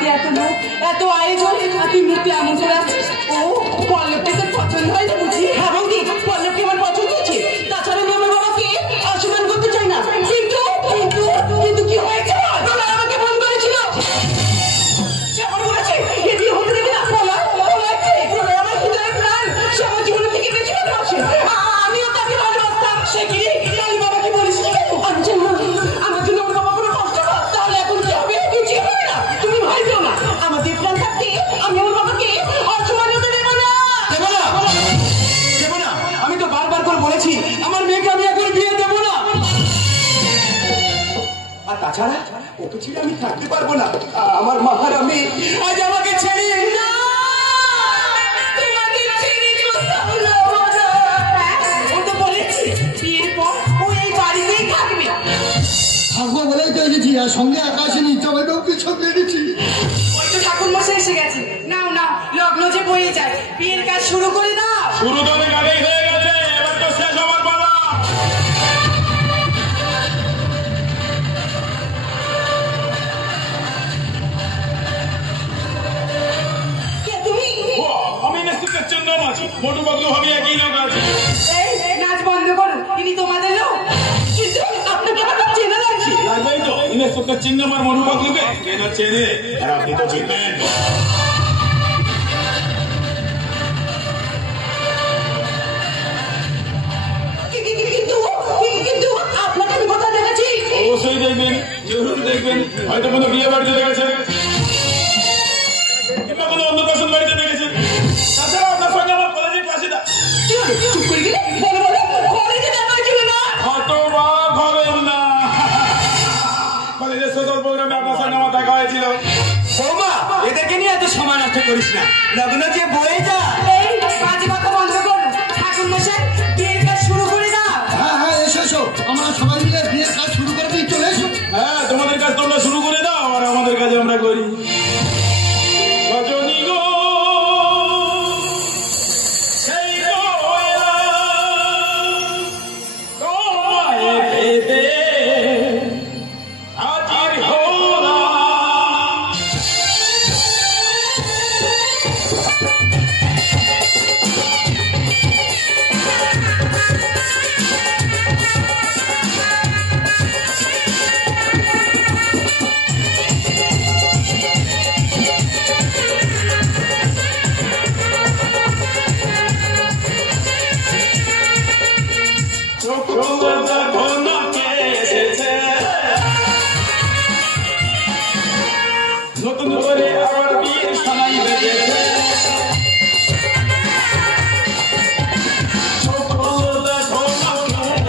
বাড়িতে এত লোক, এত আয়োজন, তুই মুখে এমন করে আসছিস। ও পল্লবকে তোর পছন্দ হয় না বুঝি? হ্যাঁ বৌদি, পল্লবকে আমার পছন্দ হচ্ছে। তাছাড়া আমি আমার বাবাকে অসম্মান করতে চাই না। কিন্তু কিন্তু কিন্তু কি হয়েছে? আমাকে ফোন করেছিল, সে আমার বলেছে এ বিয়ে হতে দেবে না। আমার হৃদয়ের প্রাণ, সে আমার জীবন থেকে বেঁচে ভালোবাসে। আমিও তাকে ভালোবাসতাম। সে কি আমি বাবাকে বলিস কি কেন? আমি জানি না আমার জন্য ওর বাবা কোনো কষ্ট পায়। তাহলে এখন কি হবে? কিছু হবে না, তুমি ভয় পেও না। আমাদের প্রাণ থাকতে আমি ওর বাবাকে অসম্মান হতে দেবো না। দেবো না? আমি তো বারবার করে বলেছি আমার মেয়েকে আমি এখন বিয়ে দেবো না। আর তাছাড়া ওকে ছেড়ে আমি থাকতে পারবো না। আমার মাহার আমি আজ আমাকে ছেড়ে থাকবো বলেই তো এসেছি, আর সঙ্গে আকাশে জামাইবাবুকে সঙ্গে এনেছি। ওই তো ঠাকুর মশাই এসে গেছে। নাও নাও, লগ্ন যে বয়ে যায়, বিয়ের কাজ শুরু করে দাও। শুরু তো অনেক আগেই হয়ে গেছে, এবার তো শেষ হবার পালা। কে তুমি? আমি নেতৃত্বের জন্য আছি, মোটু বাবলু ভাবি একই লোক আছে। এই নাচ বন্ধ করো, তিনি তোমাদের লোক। কিন্তু আপনাকে আমার চেনা লাগছে। লাগবেই তো, নেতৃত্বের চিহ্ন আমার মোটু বাবলুকে কেন চেনে? আর আপনি তো চিনবেন। কিন্তু আপনাকে আমি কোথায় দেখেছি? অবশ্যই দেখবেন, জরুর দেখবেন। হয়তো কোনো বিয়ে বাড়িতে দেখেছেন, কিংবা কোনো অন্নপ্রাশন বাড়িতে দেখেছেন। তাছাড়া আপনার সঙ্গে আমার কলেজের ক্লাসে চুপ করে গেলে বলো বলো, কলেজে দেখা হয়েছিল না? হতবাক হবেন না, কলেজের সোশ্যাল প্রোগ্রামে আপনার সঙ্গে আমার দেখা হয়েছিল। বৌমা, এদেরকে নিয়ে এত সময় নষ্ট করিস না, লগ্ন যে বয়ে যা। এই বাজে কথা বন্ধ করো, ঠাকুর মশাই বিয়ের কাজ শুরু করে দাও। হ্যাঁ হ্যাঁ, এসো এসো, আমরা সবাই মিলে বিয়ের কাজ শুরু করে দিই, চলে এসো। হ্যাঁ, তোমাদের কাজ তোমরা শুরু করে দাও, আর আমাদের কাজ আমরা করি। রজনী গো, সেই গয়না তোমায় পেতে হাজির হলাম। নতুন করে আবার বিয়ের সানাই বেজেছে। নতুন করে আবার বিয়ের সানাই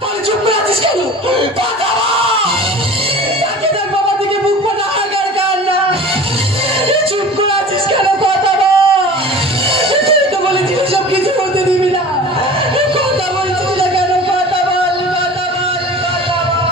তাহলে চুপ করে আছিস কেন? কথা বল। তাকে দেখ বাবা দিকে বুক ফাটা হাগার কান্না। চুপ করে আছিস কেন? কথা বল। তুই তো বলেছিলি সব কিছু করতে দিবি না। কথা বলছিস না কেন? কথা বল, কথা বল, কথা বল।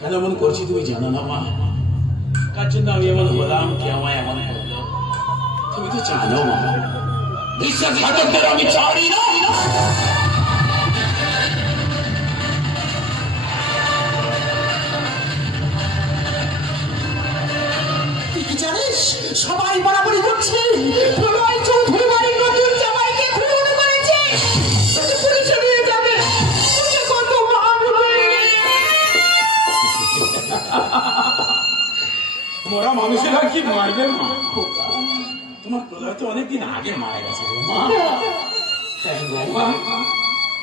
কেন এমন করছি তুমি জানো না মা? কার জন্য আমি এমন হলাম, কে আমায় এমন করলো? তুমি তো জানো মা, বিশ্বাসঘাতকদের আমি ছাড়ি না। তুই কি জানিস? সবাই বরাবরই করছে প্রলয় চৌধুরী বাড়ির নতুন জামাইকে খুন করেছে। তোকে পুলিশে নিয়ে যাবে। তোকে কত মারবে। মরা মানুষের আর কি মারবে মা? তোমার প্রলয় তো অনেকদিন আগে মারা গেছে গো মা। হ্যাঁ গো মা,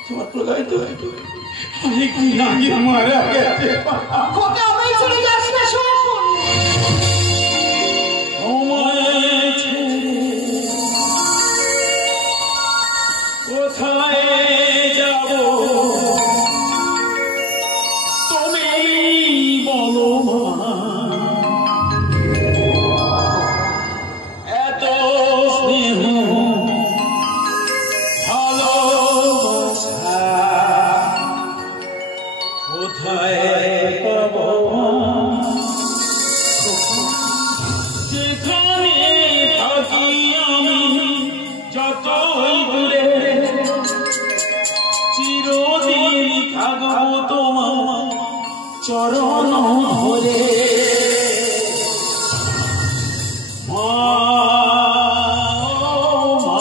তোমার প্রলয় তো অনেকদিন আগে মারা গেছে। খোকা আমায় চলে যাস না, শোন। তোমায় ছেড়ে কোথায় যাব তুমি বলো মা? এত স্নেহ ভালোবাসা কোথায় পাবো? যেখানে থাকি আমি যতই দূরে, চিরদিন থাকবো তোমার চরণ ধরে। মা, মা,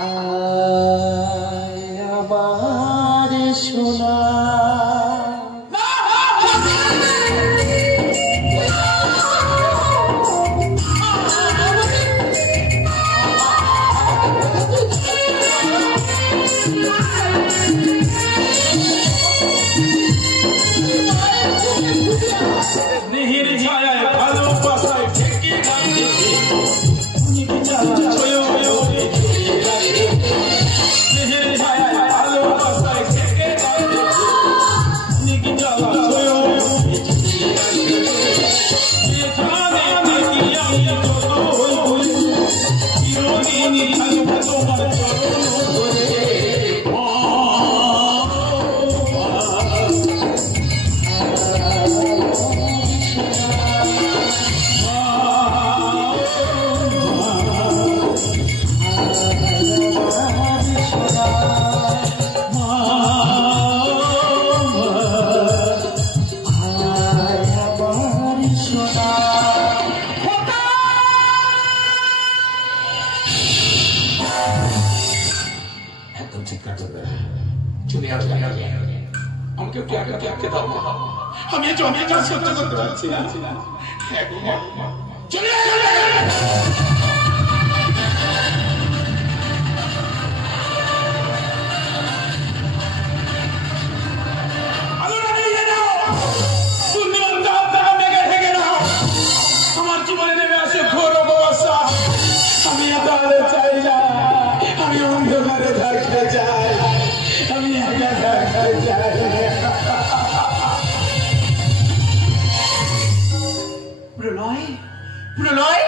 আয় আমার সোনা। স্নেহের ছায়ায় ভালোবাসায় ঠেকে রাখে, স্নেহের ছায়ায় ভালোবাসায় ঠেকে রাখে, যেখানে দেখি আমি যতই ভুলি, চিরদিনই থাকবো তোমার চরণ ধরে। একদম চিৎকার করবে না, চলে আসবে। আমাকে একটু একা থাকতে দাও, আমি যা সহ্য করতে পারছি না। চলে আমার জীবনে নেমে আসে ঘোর অবস্থা। আমি তাহলে চাই না, আমি অন্ধকারে থাকতে চাই, আমি একা থাকতে চাই। প্রলয়, প্রলয়,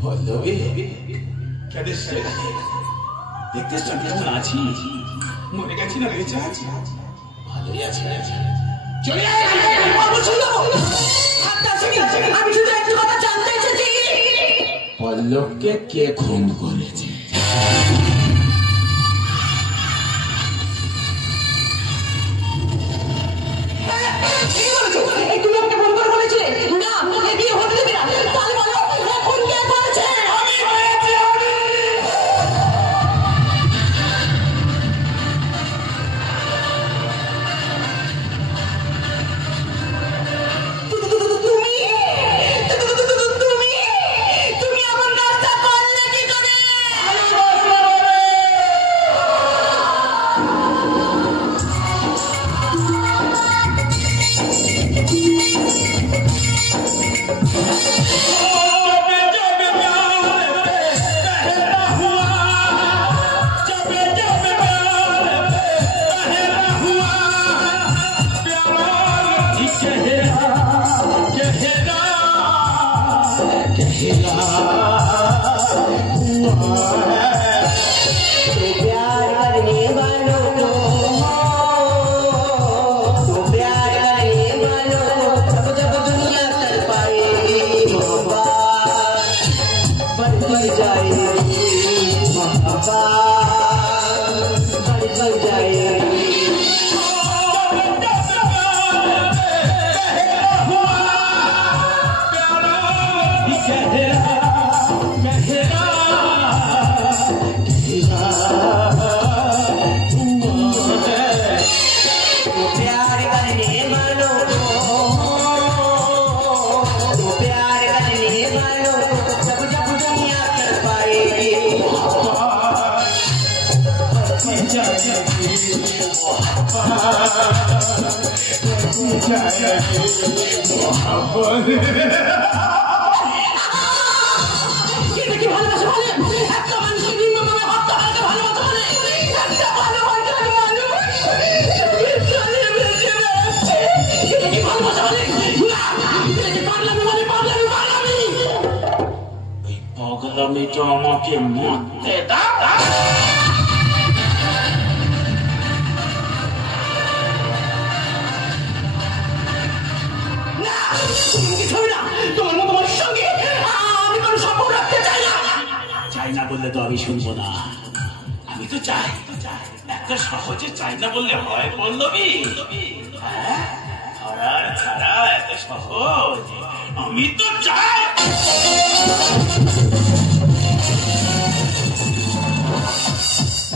পল্লবী, কেঁদেছ? দেখতে কেমন আছি? মরে গেছি না বেঁচে আছি? ভালোই আছি। চলে আমি শুধু একটু কথা জানতে এসেছি। পল্লবকে কে খুন করেছে? একটু লোককে ফোন করে বলেছিলে না বিয়ে হতে দেবে না, তাহলে বলো এখন কে করেছে? তুমি আমাকে মরতে দাও। চাই না বললে তো আমি শুনবো না। আমি তো চাই, এত সহজে চাই না বললে হয় পল্লবী? হ্যাঁ, ধরার ছাড়া এত সহজ? আমি তো চাই।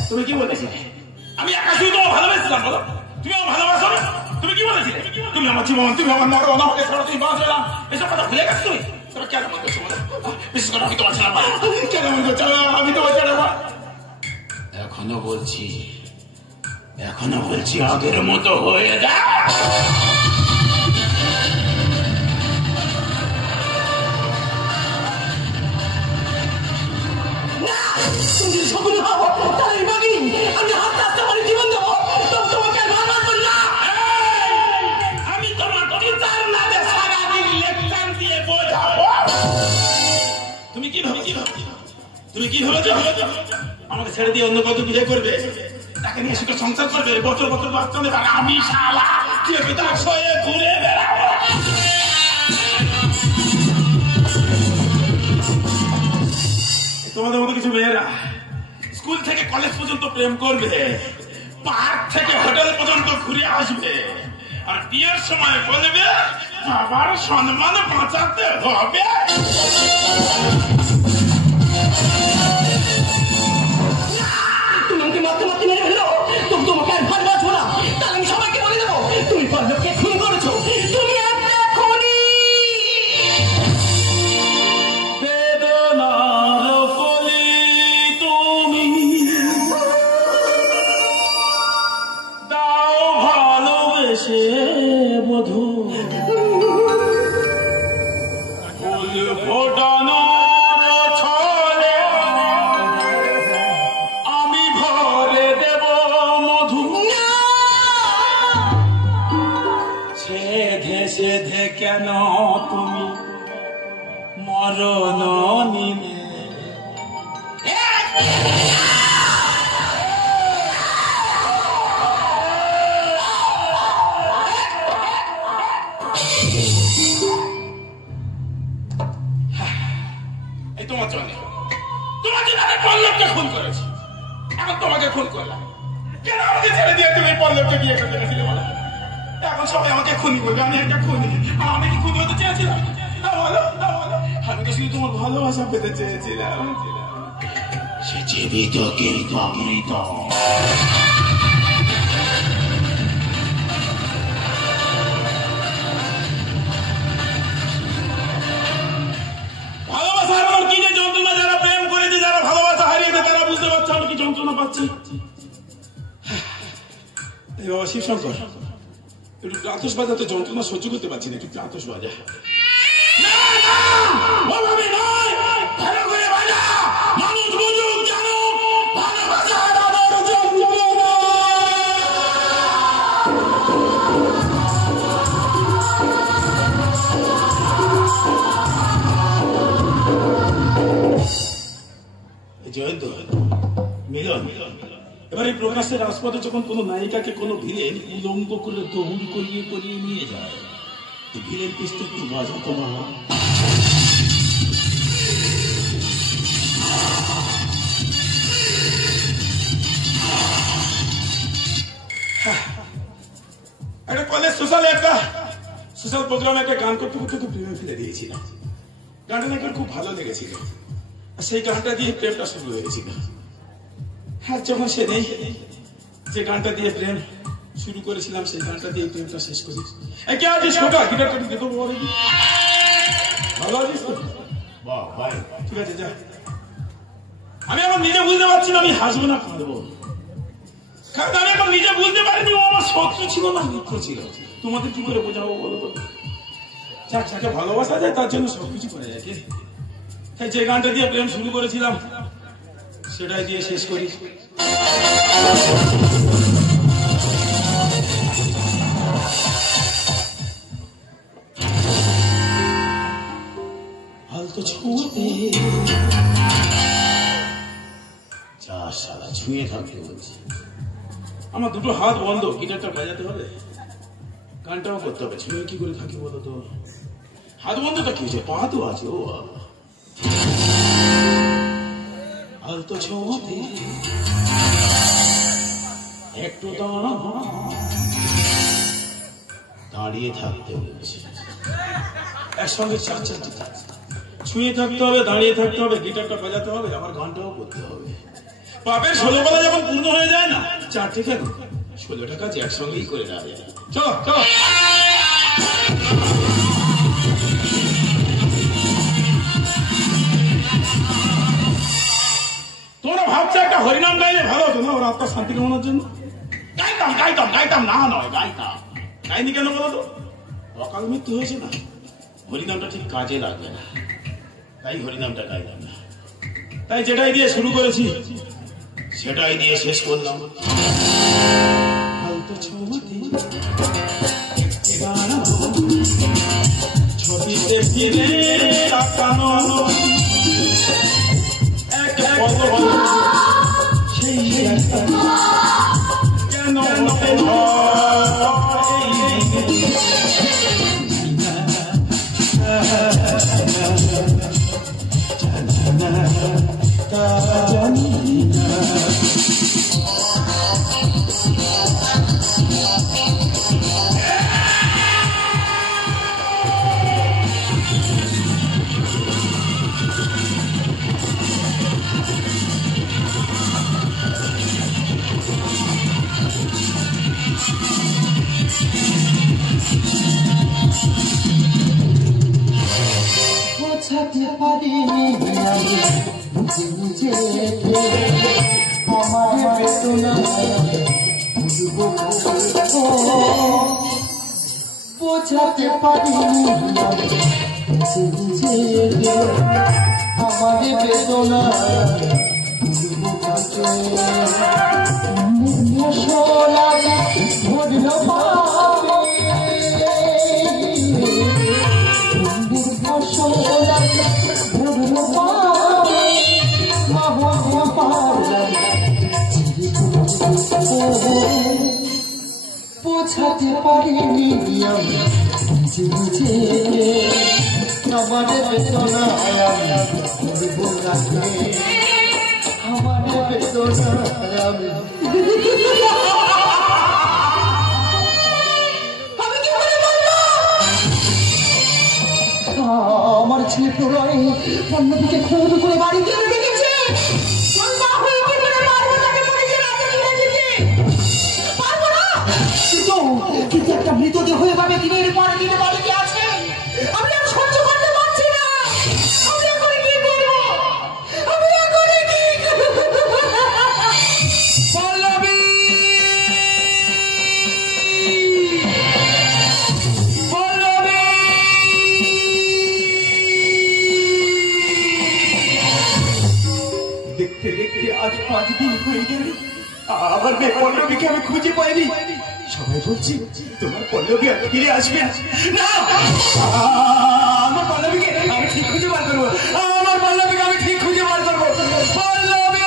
তুমি কি বলেছিলে? আমি একা শুধু তোমার ভালোবেসেছিলাম বলো? তুমি আমার ভালোবাসো না? তুমি কি বলেছিলে? তুমি আমার জীবন, তুমি আমার মরণ, আমাকে ছাড়া তুমি বাঁচবে না, এসব কথা ভুলে গেছো তুমি? তোমার কেন মনে করছো বলো? বিশেষ করে আমি তোমার ছেলে মা, কেন মনে করছো আমি তোমার ছেলে মা? এখনো বলছি আগের মতো হয়ে যা। আমি তোমার সারাদিন লেকচার দিয়ে বোঝাবো। তুমি কি ভেবেছো আমাকে ছেড়ে দিয়ে অন্য কত বিয়ে করবে, তাকে নিয়ে সুখে সংসার করবে, বছর বছর বাচ্চা নেবে, আমি শালা পিতাস হয়ে ঘুরে বেড়াবো। তোমাদের মতো কিছু মেয়েরা স্কুল থেকে কলেজ পর্যন্ত প্রেম করবে, পার্ক থেকে হোটেল পর্যন্ত ঘুরে আসবে, আর বিয়ের সময় বলবে বাবার সম্মান বাঁচাতে হবে। তোমাকে মারতে মেরে ফেলো, তোমাকে আর ভালোবাসবো না। তাহলে আমি সবাইকে বলে দেবো তুমি পল্লবকে খুন করেছো, তুমি একটা খুনি। বেদনার কলি তুমি দাও ভালোবেসে বধূ, ফুল ফোটানোর ছলে আমি ভরে দেব মধু। সেধে কেন তুমি মরণ নিলে? এই তোমার জন্য আমি পল্লবকে খুন করেছি, এখন তোমাকে খুন করলাম। কেন আমাকে ছেড়ে দিয়ে তুমি পল্লবকে বিয়ে করতে গেছিলে বলো? এখন সবাই আমাকে খুনি করবে, আমি একটা খুনি। আমি কি খুনি হতে চেয়েছিলাম? আমি তো শুধু তোমার ভালোবাসা পেতে চেয়েছিলাম। সে জীবিত কিন্তু অমৃত। ভালোবাসার আমার কি যে যন্ত্রণা, যারা প্রেম করেছে, যারা ভালোবাসা হারিয়েছে, তারা বুঝতে পারছে আমি কি যন্ত্রণা পাচ্ছি। এই বাবা শিবশঙ্কর, একটু প্রাতস বাজাতে যন্ত্রণা সহ্য করতে পারছি না, একটু প্রাতস বাজা। ভালো করে বাজা, মানুষ বুঝুক জানো ভালোবাসা আমার যন্ত্রণা। এবার এই প্রকাশের রাজপথে যখন কোনো নায়িকাকে কোনো ভিলেন উলঙ্গ করে দৌড় করিয়ে করিয়ে নিয়ে যায়, ভিলেন পিছতে একটু বাজাতো বাবা। একটা কলেজ সোশ্যাল প্রোগ্রামে একটা গান করতে করতে তো প্রেমে ফেলে দিয়েছিলাম। গানটা নাকি খুব ভালো লেগেছিল, সেই গানটা দিয়ে প্রেমটা শুরু হয়েছিল। আর যখন সে নেই, যে গানটা দিয়ে প্রেম শুরু করেছিলাম সেই গানটা দিয়ে প্রেমটা শেষ করি। কে আছিস খোকা? গিটারটা দিতে দেবো বলে। ভালো আছিস তো? বাহ ভাই, ঠিক আছে যা। আমি এখন নিজে বুঝতে পারছি না আমি হাসবো না কাঁদবো, কারণ আমি এখন নিজে বুঝতে পারিনি ও আমার শত্রু ছিল না মিত্র ছিল। তোমাদের কি করে বোঝাবো বলো তো? যাকে ভালোবাসা যায় তার জন্য সবকিছু করে যায়। তাই যে গানটা দিয়ে প্রেম শুরু করেছিলাম সেটাই দিয়ে শেষ করি। হালকা ছুঁতে যা সারা ছুঁয়ে থাকতে বলছি। আমার দুটো হাত বন্ধ, গিটারটা বাজাতে হবে, গানটাও করতে হবে। ছুঁয়ে কি করে থাকি বলো তো? হাত বন্ধটা কি হয়েছে? পা তো আছে। ও আলতো ছোঁয়াতে একটু দাঁড়িয়ে থাকতে বলছি। একসঙ্গে চার চারটি ছুঁয়ে থাকতে হবে, দাঁড়িয়ে থাকতে হবে, গিটারটা বাজাতে হবে, আবার গানটাও করতে হবে। পাপের 16 বেলা যখন পূর্ণ হয়ে যায় না, 4 থেকে 16টা কাজ একসঙ্গেই করে নেওয়া যায়। চলো চলো। তোমরা ভাবছো একটা হরিনাম গাইলে ভালো হতো না, ওর আত্মার শান্তি কামনার জন্য? গাইতাম না নয়, গাইনি কেন বলো তো? অকাল মৃত্যু হয়েছে না, হরিনামটা ঠিক কাজে লাগবে না, তাই হরিনামটা গাইলাম না। তাই যেটাই দিয়ে শুরু করেছি সেটাই দিয়ে শেষ করলাম। ছবিতে ফিরে তাকানো এক পদ সেই কেন বোঝাতে পারিনি আমার বেদনা, বোঝাতে পারিনি আমার বেদনা, ভরল বোঝাতে পারিনি আমি বুঝে আমার বেদনা, আমার বেদনা আমি আমার ছেলে প্রলয় অন্যদিকে খোঁজ করে বাড়িতে দেখেছে। কিন্তু একটা মৃতদেহ এভাবে দিনের পর দিন বাড়িতে আছে, আমি আর সহ্য করতে পারছি না। আমি এখন কি করবো? আমি এখন কি পল্লবী দেখতে দেখতে আজ 5 দিন হয়ে গেল, আমার মেয়ে পল্লবীকে আমি খুঁজে পাইনি। সবাই বলছি তোমার পল্লবী আর ফিরে আসবে না। আমার পল্লবীকে আমি ঠিক খুঁজে বার করবো, আমার পল্লবীকে আমি ঠিক খুঁজে বার করবো। পল্লবী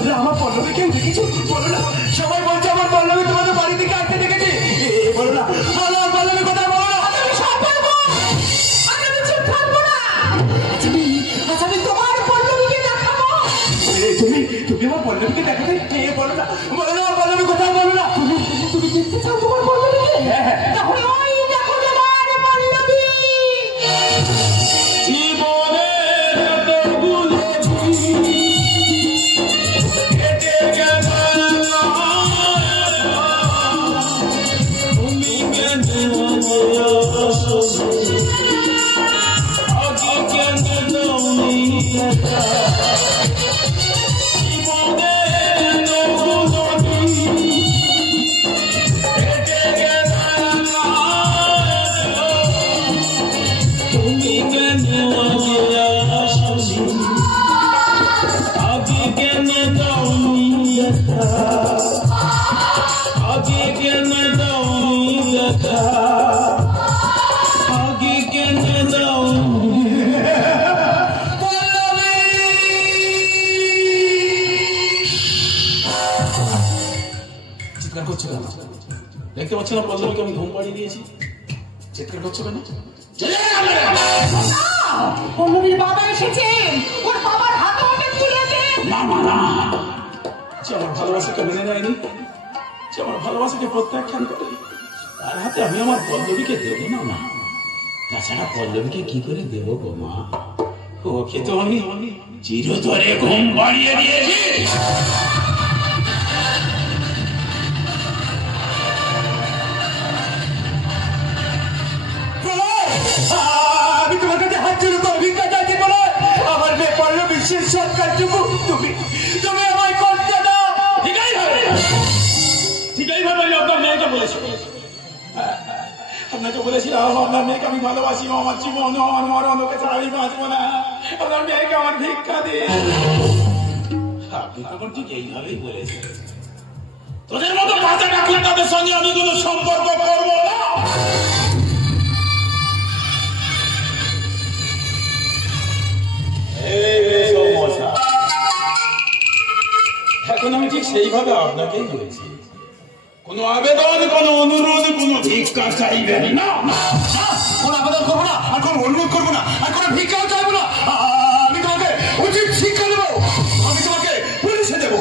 তোমরা আমার পল্লবী কেউ দেখেছো? বলো না, সবাই বলছে আমার পল্লবী তোমাদের বাড়ি থেকে আসতে দেখেছি। বলো না, বলো পল্লবী কথা বলো না। আমি সব বলবো, আমি চুপ থাকবো না। আমি তোমার পল্লবীকে দেখাবো। তুমি আমার পল্লবীকে দেখাবে? বলো না, বলো না, আমার পল্লবী কথা বলো না। তুমি দেখতে চাও তোমার পল্লবীকে? তাহলে ওই দেখো তোমার পল্লবী। জীবনের এতগুলো কেটে গেল তুমি কেন আগে কেন দাওনি দেখা দেখতে পাচ্ছ না পল্লবীকে আমি ঘুম পাড়িয়ে দিয়েছি? চিৎকার করছো কেন? পল্লবীর বাবা এসেছেন, ওর বাবার হাতে ওকে তুলে দে। না মা না, যে আমার ভালোবাসাকে মেনে নেয়নি, যে আমার ভালোবাসাকে প্রত্যাখ্যান করে, তার হাতে আমি আমার পল্লবীকে দেবো না মা। তাছাড়া পল্লবীকে কি করে দেবো গো মা? ওকে তো আমি চিরতরে ঘুম পাড়িয়ে দিয়েছি। আমি তোমার কাছে হাত জোড়ে তো অভিজ্ঞতা চাইছি। বলো আমার মেয়ে পল্লবীর শেষ সৎকারটুকু তুমি আমায় করতে দাও। ঠিকই ভাবে আমি আপনার মেয়েকে বলেছি, আপনাকে বলেছিলাম আপনার মেয়েকে আমি ভালোবাসি, আমার জীবন আমার মরণ, ওকে ছাড়া আমি বাঁচবো না, আপনার মেয়েকে আমার ভিক্ষা দিয়ে। আপনি তখন ঠিক এইভাবেই বলেছেন, তোদের মতো বাচ্চা ডাকলে তাদের সঙ্গে আমি কোনো সম্পর্ক করবো না। এখন আমি ঠিক সেইভাবে আপনাকেই বলেছি, কোনো আবেদন, কোনো অনুরোধ, কোনো ভিক্ষা চাইবেন না। কোনো আবেদন করবো না, আর কোনো অনুরোধ করবো না, আর কোনো ভিক্ষাও চাইবো না। আমি তোমাকে উচিত শিক্ষা দেবো, আমি তোমাকে পুলিশে দেবো।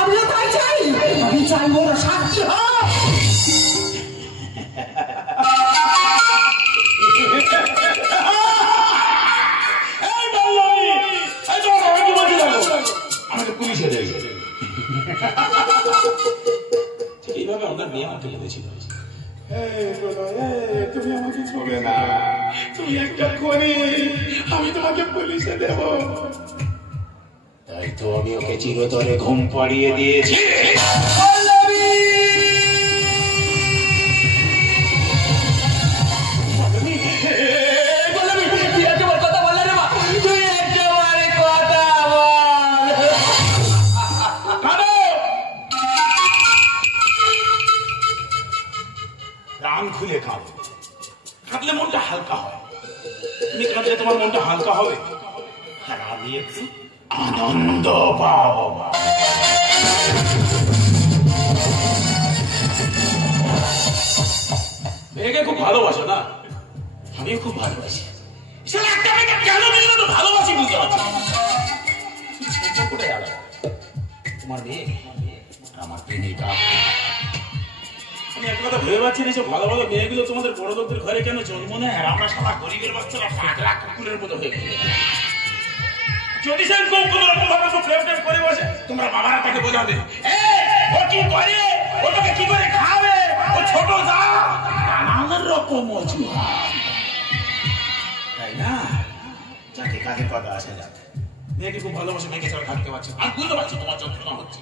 আমিও তাই চাই, আমি চাইবো ওরা সাক্ষী হোক। আমাকে পুলিশে দেবে। ঠিক এইভাবে আপনার মেয়ে আমাকে বলেছিল, তুমি আমাকে ছোবে না, তুমি একটা খুনি, আমি তোমাকে পুলিশে দেব। তাই তো আমি ওকে চিরতরে ঘুম পাড়িয়ে দিয়েছি। খুলে কাঁদো, কাঁদলে মনটা হালকা হয়। তুমি কাঁদলে তোমার মনটা হালকা হবে, আর আমি একটু আনন্দ পাবো। মেয়েকে খুব ভালোবাসো না? আমিও খুব ভালোবাসি। একটা মেয়েকে কেন মেয়ে তো ভালোবাসি বুঝতে পারছি। সম্পর্কটাই আলাদা। তোমার মেয়ে আমার প্রেমিকা। আমি এক কথা ভেবে পাচ্ছি না, সব ভালো ভালো মেয়েগুলো তোমাদের বড় লোকদের ঘরে কেন জন্ম নেয়, আর আমরা সারা গরিবের বাচ্চারা পাগলা কুকুরের মতো হয়ে গেল। যদি সে কোন রকম ভাবে প্রেম টেম করে বসে, তোমরা বাবারা তাকে বোঝাবে ও কি করে, ও তোকে কি করে খাবে, ও ছোট যা, নানান রকম অজুহাত, তাই না? যাকে কাজের কথা আসে যাক, মেয়েকে খুব ভালোবাসে, মেয়েকে ছাড়া থাকতে পারছে না। আমি বুঝতে পারছি তোমার যন্ত্রণা হচ্ছে,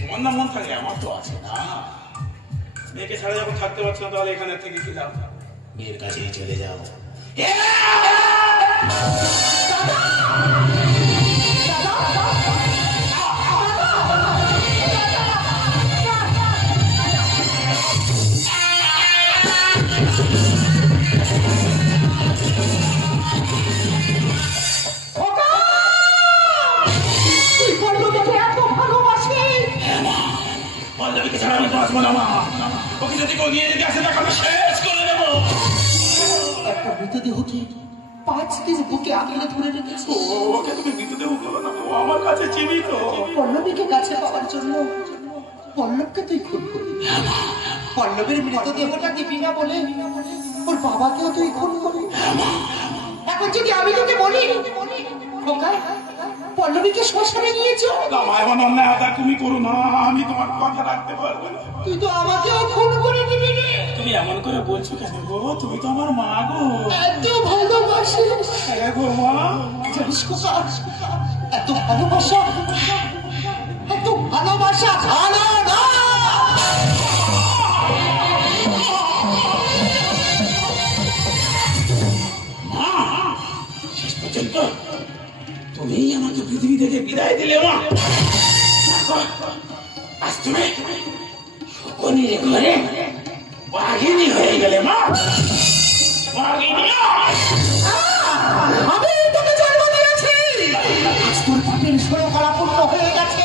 তোমার না মন থাকলে আমার তো আছে না। মেয়েকে ছাড়া যখন থাকতে পারছো না, তাহলে এখানে থেকে কি যাও, মেয়ের কাছেই চলে যাও। কি করলো তোকে? পল্লবীকে ছাড়া আমি বাঁচবো না মা। ওকে যদি কেউ নিয়ে যদি আসে তাকে আমি শেষ করে দেবো। একটা মৃতদেহকে 5 দিন বুকে আগলে ধরে রেখেছে। ওকে তুমি মৃতদেহ করো না, ও আমার কাছে জীবিত। পল্লবীকে কাছে পাওয়ার জন্য পল্লবকে তুই খুন করবি। পল্লবের মৃতদেহটা দিবি না বলে ওর বাবাকেও তুই খুন করবি। এখন যদি আমি তোকে বলি খোকা পল্লবীকে শ্মশানে নিয়ে চল, মা এমন অন্যায় আদা তুমি করো না, আমি তোমার কথা রাখতে পারবো না। তুই তো আমাকেও খুন করে দিবি রে। তুমি এমন করে বলছো কেন গো? তুমি তো আমার মা গো। এত ভালোবাসে হ্যাঁ গো মা। জানিস খোকা এত ভালোবাসা ভালো না। শেষ পর্যন্ত তুমি আমাকে পৃথিবী থেকে বিদায় দিলে মা। আজ তুমি শকুনির ঘরে বাঘিনী হয়ে গেলে মা। আমি তোকে জন্ম দিয়েছি, আজ তোর পাপের সরকারা পূর্ণ হয়ে গেছে।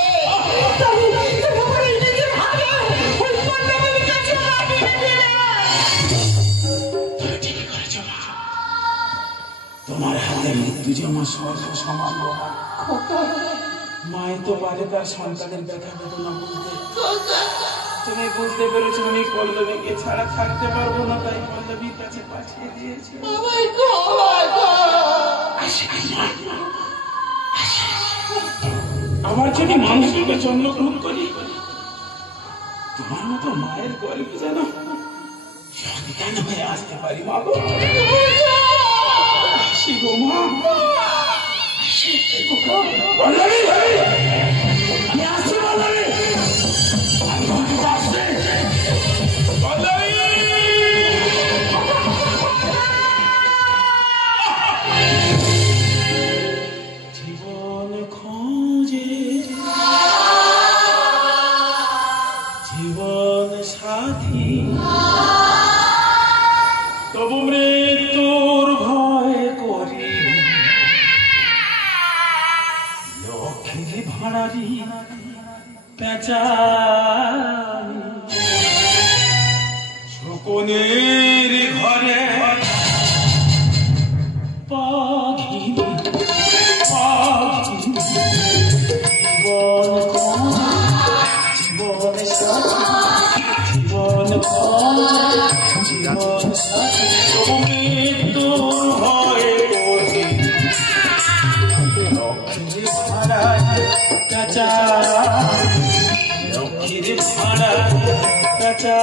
তোমার হাতে মৃত্যু জমা সর্বসমান। মায় তো পারে তার সন্তানের ব্যথা বেদনা বুঝতে। তুমি বুঝতে পেরেছো আমি পল্লবীকে ছাড়া থাকতে পারবো না, তাই পল্লবীর কাছে পাঠিয়ে দিয়েছি। আবার যদি মানুষ রূপে জন্মগ্রহণ করি, তোমার মতো মায়ের গর্ভে যেন সন্তান হয়ে আসতে পারি মা গো। শিবো মা, পল্লবী আমি আসছি। পল্লবী আমি তোমাকে আসছি। পল্লবী জীবন খোঁজে জীবন সাথী, তবু মৃত্যুর ভয় করি। লক্ষ্মীর ভাড়ারি পেঁচা শকুনের ঘরে পাখিনী পাখিনী। জীবন জীবন জীবন সাথী, তবু মৃত্যুর ভয় করি। লক্ষ্মীর ভাড়া কাঁচা, লক্ষ্মীর ভাড়া কাঁচা।